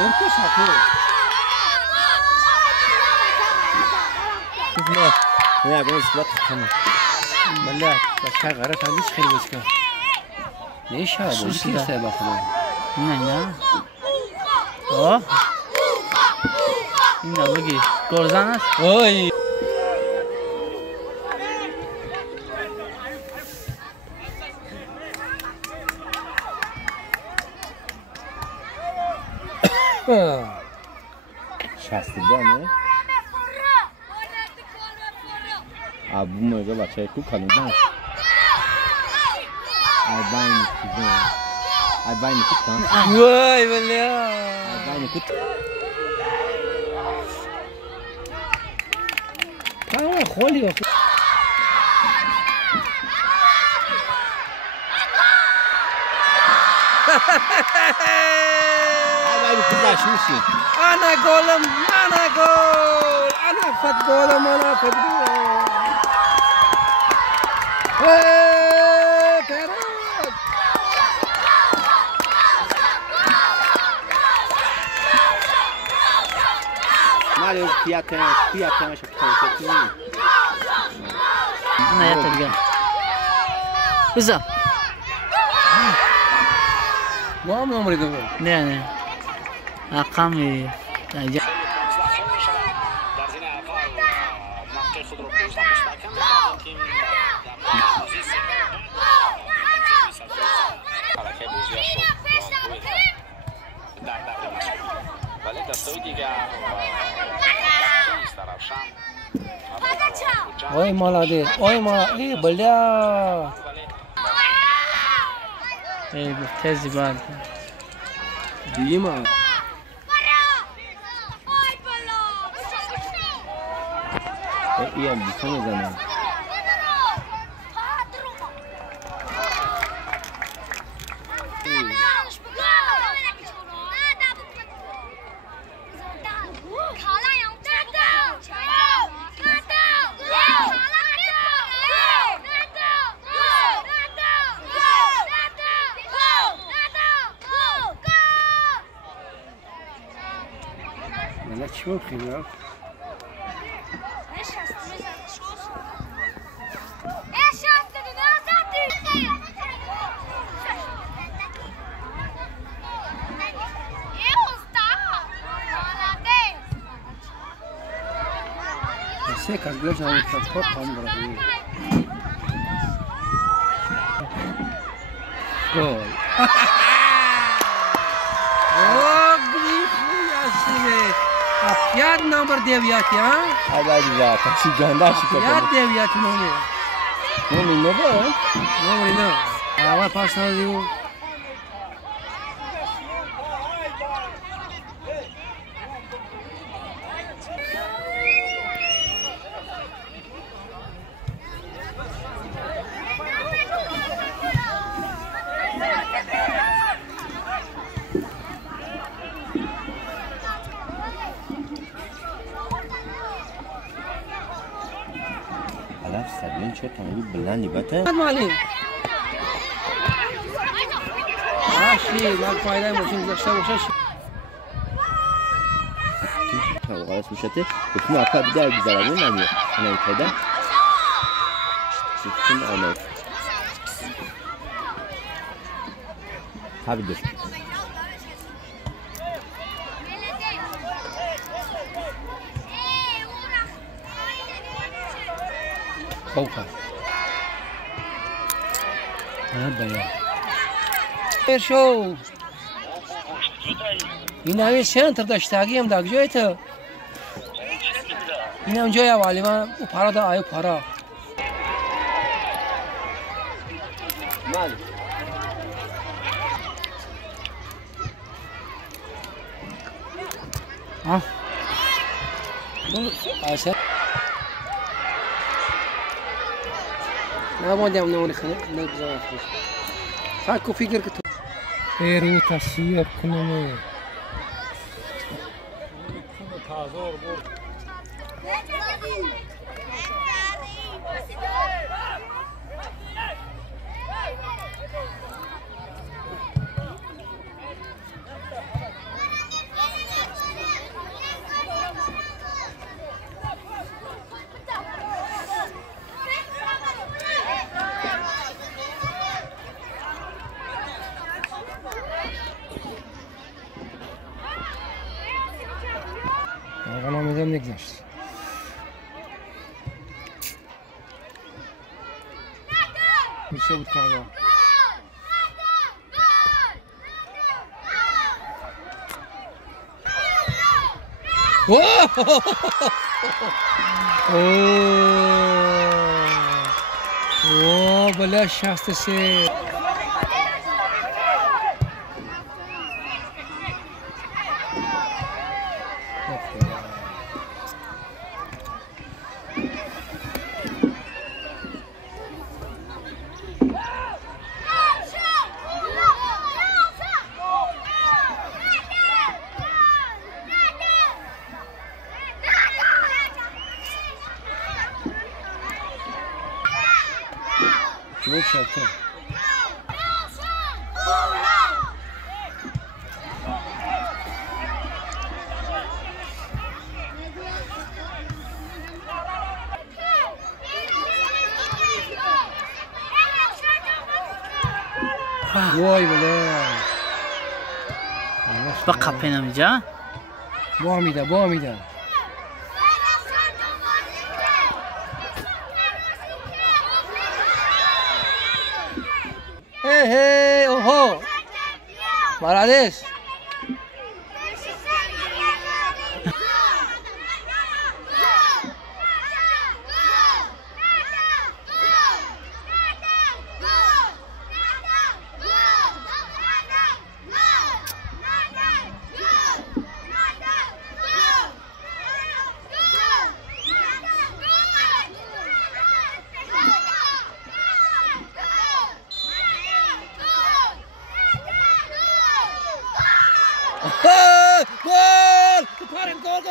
Orta sapı. Ne bunu ispat tamam. Vallahi başka gara tabii çıkır başka. Ne iş ha bu? Kimse bakalım. Ne? Oh. İnne bagi. Gorzanas. Oy. شستیده نه؟ ابو موقع بچه کو کلوندن البین کدوم البین کدوم وای ولی البین کدوم کار خولی أنا جولم أنا جول أنا فت جولم أنا فت جول كرات مالو فياتنا شفتوا أنا يا تلقى بزا ما عمري قبل نه أقامي Ой, молодец, ой, молодец, бля. إيه بتهزي بعد ديما إيه اللي كان زمان لا شو خير Seca, glösa un transport andra. Gol. Oh, grifuia sine. Опять номер 9, а? هذا جزاك شي جانداش Опять 9 номер. номер новый Номер не. Давай поставим. على سبيل شو تاني بلاني بته معلم ماشي ما فايده ماشين داشته باشه تو خلاص بشته بتونی اپا دیگه بذارم نمیاد انا کدا چون انا هابد خوفا هذا يا شو اینا همین سنتر داشتگی هم در کجایت؟ این هم جای اولی من او پارا دا آیو پارا مال ها آسف نباید هم نمونه خیلی نبزن خوش فکر فکر که تو خیری تصویر کنمه غنم نگذشت. میشه بود کرده. اوه بلا 63. شوف شاطر. وای بله. بقى بينهم جا. بامیده. هی اوه مرادش gol! Kemarin gol!